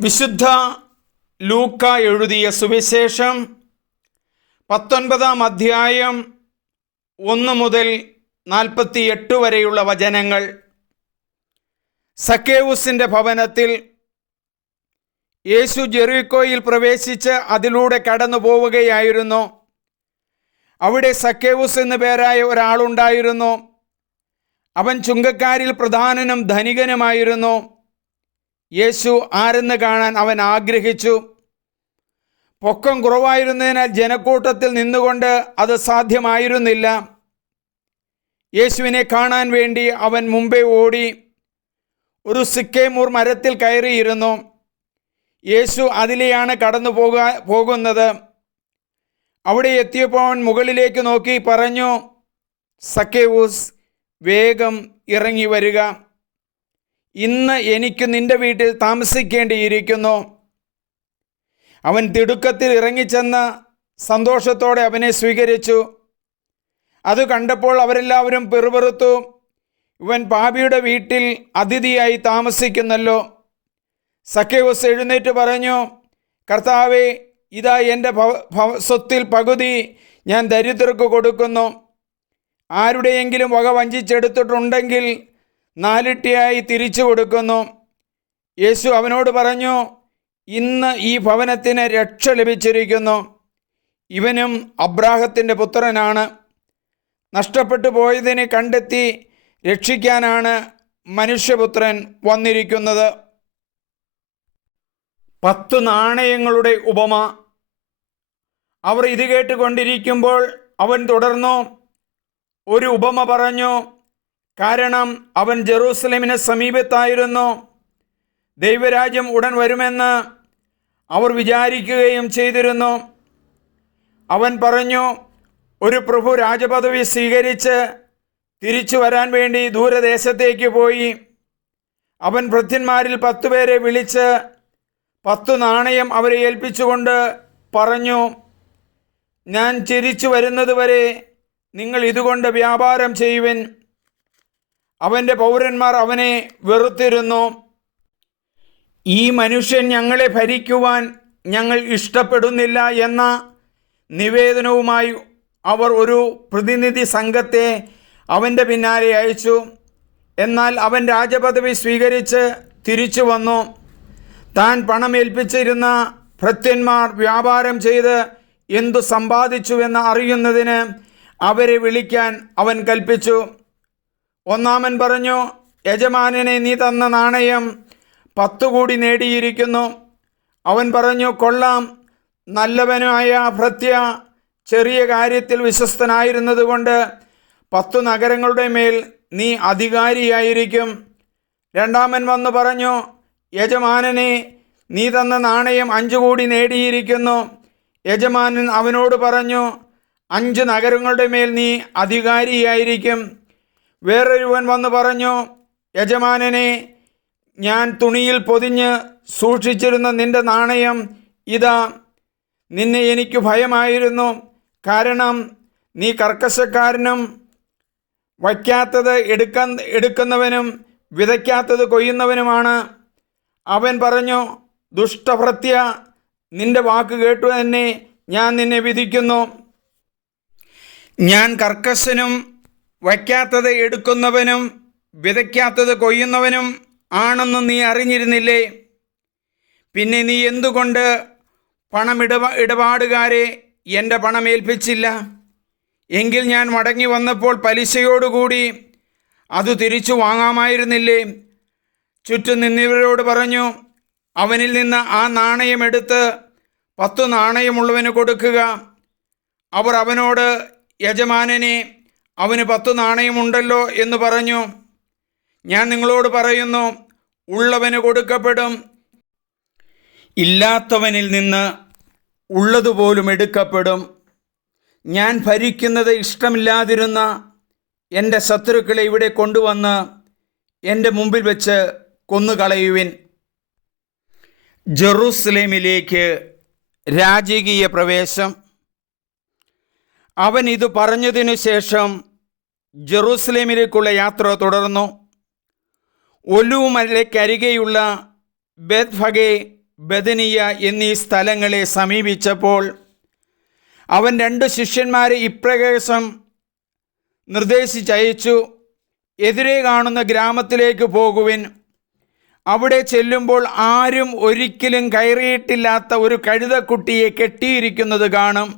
വിശുദ്ധ ലൂക്ക എഴുതിയ സുവിശേഷം 19 അധ്യായം 1 മുതൽ 48 വരെയുള്ള വചനങ്ങൾ. സക്കേവുസിൻ്റെ ഭവനത്തിൽ യേശു ജെറിക്കോയിൽ പ്രവേശിച്ച് അതിലൂടെ കടന്നു പോവുകയായിരുന്നു. അവിടെ സക്കേവുസ് എന്നു പേരായ ഒരാളുണ്ടായിരുന്നു. അവൻ ചുങ്കക്കാരിൽ പ്രധാനനും ധനികനുമായിരുന്നു. യേശു ആരെന്ന് കാണാൻ അവൻ ആഗ്രഹിച്ചു. പൊക്കം കുറവായിരുന്നതിനാൽ ജനക്കൂട്ടത്തിൽ നിന്നുകൊണ്ട് അത് സാധ്യമായിരുന്നില്ല. യേശുവിനെ കാണാൻ വേണ്ടി അവൻ മുമ്പേ ഓടി ഒരു സിക്കേമൂർ മരത്തിൽ കയറിയിരുന്നു. യേശു അതിലെയാണ് കടന്നു പോകുന്നത്. അവിടെ എത്തിയപ്പോൾ അവൻ മുകളിലേക്ക് നോക്കി പറഞ്ഞു, സക്കേവൂസ്, വേഗം ഇറങ്ങി വരിക. ഇന്ന് എനിക്ക് നിന്റെ വീട്ടിൽ താമസിക്കേണ്ടിയിരിക്കുന്നു. അവൻ തിടുക്കത്തിൽ ഇറങ്ങിച്ചെന്ന് സന്തോഷത്തോടെ അവനെ സ്വീകരിച്ചു. അത് കണ്ടപ്പോൾ അവരെല്ലാവരും പിറുപിറുത്തു, ഇവൻ പാപിയുടെ വീട്ടിൽ അതിഥിയായി താമസിക്കുന്നല്ലോ. സക്കേവൂസ് എഴുന്നേറ്റ് പറഞ്ഞു, കർത്താവേ, ഇതാ എൻ്റെ സ്വത്തിൽ പകുതി ഞാൻ ദരിദ്രർക്ക് കൊടുക്കുന്നു. ആരുടെയെങ്കിലും വക വഞ്ചിച്ചെടുത്തിട്ടുണ്ടെങ്കിൽ 4 ഇരട്ടിയായി തിരിച്ചു കൊടുക്കുന്നു. യേശു അവനോട് പറഞ്ഞു, ഇന്ന് ഈ ഭവനത്തിന് രക്ഷ ലഭിച്ചിരിക്കുന്നു. ഇവനും അബ്രാഹത്തിൻ്റെ പുത്രനാണ്. നഷ്ടപ്പെട്ടു പോയതിനെ കണ്ടെത്തി രക്ഷിക്കാനാണ് മനുഷ്യപുത്രൻ വന്നിരിക്കുന്നത്. 10 നാണയങ്ങളുടെ ഉപമ. അവർ ഇത് കേട്ടുകൊണ്ടിരിക്കുമ്പോൾ അവൻ തുടർന്നു ഒരു ഉപമ പറഞ്ഞു. കാരണം അവൻ ജെറൂസലേമിന് സമീപത്തായിരുന്നു. ദൈവരാജ്യം ഉടൻ വരുമെന്ന് അവർ വിചാരിക്കുകയും ചെയ്തിരുന്നു. അവൻ പറഞ്ഞു, ഒരു പ്രഭു രാജപദവി സ്വീകരിച്ച് തിരിച്ചു വരാൻ വേണ്ടി ദൂരദേശത്തേക്ക് പോയി. അവൻ ഭൃത്യന്മാരിൽ 10 പേരെ വിളിച്ച് 10 നാണയം അവരെ ഏൽപ്പിച്ചുകൊണ്ട് പറഞ്ഞു, ഞാൻ തിരിച്ചു വരുന്നതുവരെ നിങ്ങൾ ഇതുകൊണ്ട് വ്യാപാരം ചെയ്യുവിൻ. അവൻ്റെ പൗരന്മാർ അവനെ വെറുത്തിരുന്നു. ഈ മനുഷ്യൻ ഞങ്ങളെ ഭരിക്കുവാൻ ഞങ്ങൾ ഇഷ്ടപ്പെടുന്നില്ല എന്ന നിവേദനവുമായി അവർ ഒരു പ്രതിനിധി സംഘത്തെ അവൻ്റെ പിന്നാലെ അയച്ചു. എന്നാൽ അവൻ രാജപദവി സ്വീകരിച്ച് തിരിച്ചു വന്നു. താൻ പണമേൽപ്പിച്ചിരുന്ന ഭൃത്യന്മാർ വ്യാപാരം ചെയ്ത് എന്തു സമ്പാദിച്ചുവെന്ന് അറിയുന്നതിന് അവരെ വിളിക്കാൻ അവൻ കൽപ്പിച്ചു. ഒന്നാമൻ പറഞ്ഞു, യജമാനനെ, നീ തന്ന നാണയം 10 കൂടി നേടിയിരിക്കുന്നു. അവൻ പറഞ്ഞു, കൊള്ളാം, നല്ലവനായ ഭൃത്യ, ചെറിയ കാര്യത്തിൽ വിശ്വസ്തനായിരുന്നതുകൊണ്ട് 10 നഗരങ്ങളുടെ മേൽ നീ അധികാരിയായിരിക്കും. രണ്ടാമൻ വന്നു പറഞ്ഞു, യജമാനനെ, നീ തന്ന നാണയം 5 കൂടി നേടിയിരിക്കുന്നു. യജമാനൻ അവനോട് പറഞ്ഞു, 5 നഗരങ്ങളുടെ മേൽ നീ അധികാരിയായിരിക്കും. വേറൊരുവൻ വന്നു പറഞ്ഞു, യജമാനനെ, ഞാൻ തുണിയിൽ പൊതിഞ്ഞ് സൂക്ഷിച്ചിരുന്ന നിന്റെ നാണയം ഇതാ. നിന്നെ എനിക്ക് ഭയമായിരുന്നു, കാരണം നീ കർക്കശക്കാരനും വയ്ക്കാത്തത് എടുക്കുന്നവനും വിതയ്ക്കാത്തത് കൊയ്യുന്നവനുമാണ്. അവൻ പറഞ്ഞു, ദുഷ്ടഭൃത്യ, നിന്റെ വാക്ക് കേട്ടു തന്നെ ഞാൻ നിന്നെ വിധിക്കുന്നു. ഞാൻ കർക്കശനും വയ്ക്കാത്തത് എടുക്കുന്നവനും വിതയ്ക്കാത്തത് കൊയ്യുന്നവനും ആണെന്ന് നീ അറിഞ്ഞിരുന്നില്ലേ? പിന്നെ നീ എന്തുകൊണ്ട് ഇടപാടുകാരെ എൻ്റെ പണം ഏൽപ്പിച്ചില്ല? എങ്കിൽ ഞാൻ മടങ്ങി വന്നപ്പോൾ പലിശയോടുകൂടി അത് തിരിച്ചു വാങ്ങാമായിരുന്നില്ലേ? ചുറ്റും നിന്നവരോട് പറഞ്ഞു, അവനിൽ നിന്ന് ആ നാണയം എടുത്ത് 10 നാണയമുള്ളവന് കൊടുക്കുക. അവർ അവനോട്, യജമാനനെ, അവന് 10 നാണയമുണ്ടല്ലോ എന്ന് പറഞ്ഞു. ഞാൻ നിങ്ങളോട് പറയുന്നു, ഉള്ളവന് കൊടുക്കപ്പെടും, ഇല്ലാത്തവനിൽ നിന്ന് ഉള്ളതുപോലും എടുക്കപ്പെടും. ഞാൻ ഭരിക്കുന്നത് ഇഷ്ടമില്ലാതിരുന്ന എൻ്റെ ശത്രുക്കളെ ഇവിടെ കൊണ്ടുവന്ന് എൻ്റെ മുമ്പിൽ വെച്ച് കൊന്നുകളയുവിൻ. ജെറൂസലേമിലേക്ക് രാജകീയ പ്രവേശം. അവൻ ഇത് പറഞ്ഞതിനു ശേഷം ജെറൂസലേമിലേക്കുള്ള യാത്ര തുടർന്നു. ഒലിവുമലയ്ക്കരികെയുള്ള ബേത്ഫഗെ ബദനിയ എന്നീ സ്ഥലങ്ങളെ സമീപിച്ചപ്പോൾ അവൻ 2 ശിഷ്യന്മാരെ ഇപ്രകാരം നിർദ്ദേശിച്ചയച്ചു. എതിരെ കാണുന്ന ഗ്രാമത്തിലേക്ക് പോകുവിൻ. അവിടെ ചെല്ലുമ്പോൾ ആരും ഒരിക്കലും കയറിയിട്ടില്ലാത്ത ഒരു കഴുതക്കുട്ടിയെ കെട്ടിയിരിക്കുന്നത് കാണും.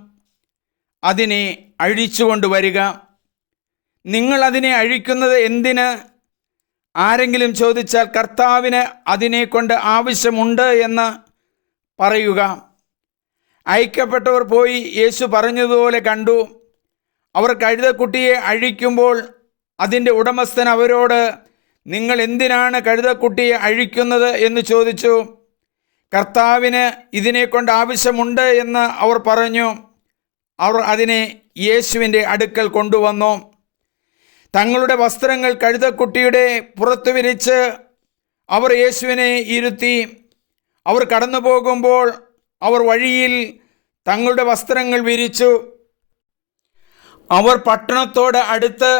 അതിനെ അഴിച്ചുകൊണ്ട് വരിക. നിങ്ങൾ അതിനെ അഴിക്കുന്നത് എന്തിന്? ആരെങ്കിലും ചോദിച്ചാൽ കർത്താവിന് അതിനെക്കൊണ്ട് ആവശ്യമുണ്ട് എന്ന് പറയുക. അയക്കപ്പെട്ടവർ പോയി യേശു പറഞ്ഞതുപോലെ കണ്ടു. അവർ കഴുതക്കുട്ടിയെ അഴിക്കുമ്പോൾ അതിൻ്റെ ഉടമസ്ഥൻ അവരോട്, നിങ്ങൾ എന്തിനാണ് കഴുതക്കുട്ടിയെ അഴിക്കുന്നത് എന്ന് ചോദിച്ചു. കർത്താവിന് ഇതിനെക്കൊണ്ട് ആവശ്യമുണ്ട് എന്ന് അവർ പറഞ്ഞു. അവർ അതിനെ യേശുവിൻ്റെ അടുക്കൽ കൊണ്ടുവന്നു. തങ്ങളുടെ വസ്ത്രങ്ങൾ കഴുതക്കുട്ടിയുടെ പുറത്തു വിരിച്ച് അവർ യേശുവിനെ ഇരുത്തി. അവർ കടന്നു പോകുമ്പോൾ അവർ വഴിയിൽ തങ്ങളുടെ വസ്ത്രങ്ങൾ വിരിച്ചു. അവർ പട്ടണത്തോട് അടുത്ത്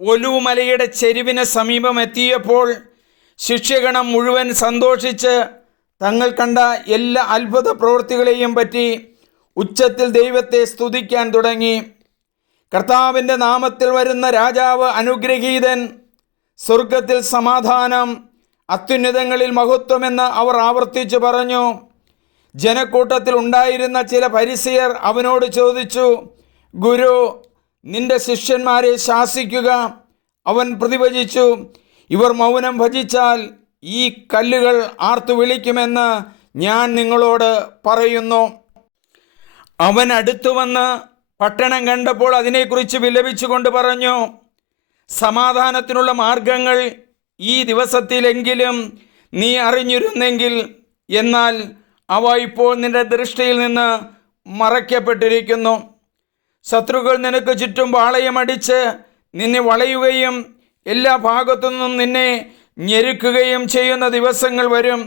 ഒലിവുമലയുടെ ചെരുവിന് സമീപം എത്തിയപ്പോൾ ശിഷ്യഗണം മുഴുവൻ സന്തോഷിച്ച് തങ്ങൾ കണ്ട എല്ലാ അത്ഭുത പ്രവൃത്തികളെയും പറ്റി ഉച്ചത്തിൽ ദൈവത്തെ സ്തുതിക്കാൻ തുടങ്ങി. കർത്താവിൻ്റെ നാമത്തിൽ വരുന്ന രാജാവ് അനുഗ്രഹീതൻ, സ്വർഗത്തിൽ സമാധാനം, അത്യുന്നതങ്ങളിൽ മഹത്വമെന്ന് അവർ ആവർത്തിച്ചു പറഞ്ഞു. ജനക്കൂട്ടത്തിൽ ഉണ്ടായിരുന്ന ചില ഫരിസയർ അവനോട് ചോദിച്ചു, ഗുരു, നിന്റെ ശിഷ്യന്മാരെ ശാസിക്കുക. അവൻ പ്രതിവചിച്ചു, ഇവർ മൗനം ഭജിച്ചാൽ ഈ കല്ലുകൾ ആർത്തു വിളിക്കുമെന്ന് ഞാൻ നിങ്ങളോട് പറയുന്നു. അവൻ അടുത്തു വന്ന് പട്ടണം കണ്ടപ്പോൾ അതിനെക്കുറിച്ച് വിലപിച്ചുകൊണ്ട് പറഞ്ഞു, സമാധാനത്തിനുള്ള മാർഗങ്ങൾ ഈ ദിവസത്തിലെങ്കിലും നീ അറിഞ്ഞിരുന്നെങ്കിൽ. എന്നാൽ അവ ഇപ്പോൾ നിന്റെ ദൃഷ്ടിയിൽ നിന്ന് മറയ്ക്കപ്പെട്ടിരിക്കുന്നു. ശത്രുക്കൾ നിനക്ക് ചുറ്റും പാളയമടിച്ച് നിന്നെ വളയുകയും എല്ലാ ഭാഗത്തു നിന്നും നിന്നെ ഞെരുക്കുകയും ചെയ്യുന്ന ദിവസങ്ങൾ വരും.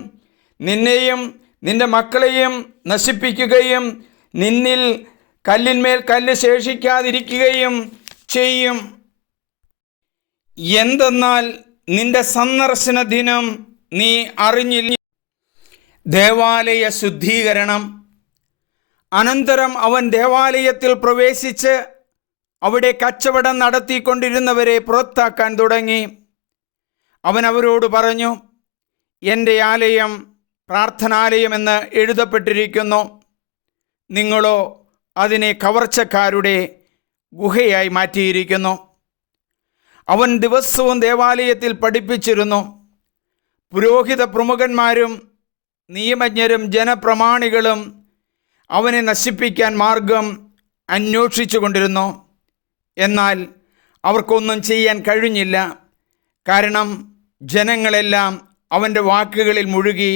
നിന്നെയും നിന്റെ മക്കളെയും നശിപ്പിക്കുകയും നിന്നിൽ കല്ലിന്മേൽ കല്ല് ശേഷിക്കാതിരിക്കുകയും ചെയ്യും. എന്തെന്നാൽ നിന്റെ സന്ദർശന ദിനം നീ അറിഞ്ഞില്ല. ദേവാലയ ശുദ്ധീകരണം. അനന്തരം അവൻ ദേവാലയത്തിൽ പ്രവേശിച്ച് അവിടെ കച്ചവടം നടത്തിക്കൊണ്ടിരുന്നവരെ പുറത്താക്കാൻ തുടങ്ങി. അവൻ അവരോട് പറഞ്ഞു, എൻ്റെ ആലയം പ്രാർത്ഥനാലയമെന്ന് എഴുതപ്പെട്ടിരിക്കുന്നു. നിങ്ങളോ അതിനെ കവർച്ചക്കാരുടെ ഗുഹയായി മാറ്റിയിരിക്കുന്നു. അവൻ ദിവസവും ദേവാലയത്തിൽ പഠിപ്പിച്ചിരുന്നു. പുരോഹിത പ്രമുഖന്മാരും നിയമജ്ഞരും ജനപ്രമാണികളും അവനെ നശിപ്പിക്കാൻ മാർഗം അന്വേഷിച്ചു കൊണ്ടിരുന്നു. എന്നാൽ അവർക്കൊന്നും ചെയ്യാൻ കഴിഞ്ഞില്ല. കാരണം ജനങ്ങളെല്ലാം അവൻ്റെ വാക്കുകളിൽ മുഴുകി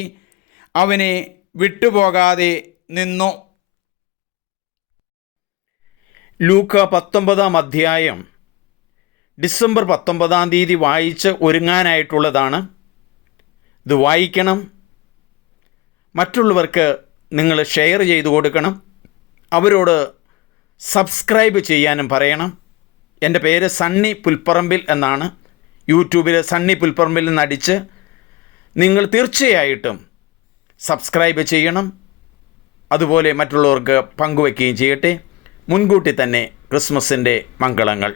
അവനെ വിട്ടുപോകാതെ നിന്നു. ലൂക്ക 19-ാം അധ്യായം ഡിസംബർ 19-ാം തീയതി വായിച്ച് ഒരുങ്ങാനായിട്ടുള്ളതാണ്. ഇത് വായിക്കണം. മറ്റുള്ളവർക്ക് നിങ്ങൾ ഷെയർ ചെയ്തു കൊടുക്കണം. അവരോട് സബ്സ്ക്രൈബ് ചെയ്യാനും പറയണം. എൻ്റെ പേര് സണ്ണി പുൽപ്പറമ്പിൽ എന്നാണ്. യൂട്യൂബിൽ സണ്ണി പുൽപ്പറമ്പിൽ നിന്നടിച്ച് നിങ്ങൾ തീർച്ചയായിട്ടും സബ്സ്ക്രൈബ് ചെയ്യണം. അതുപോലെ മറ്റുള്ളവർക്ക് പങ്കുവയ്ക്കുകയും ചെയ്യട്ടെ. മുൻകൂട്ടി തന്നെ ക്രിസ്മസിൻ്റെ മംഗളങ്ങൾ.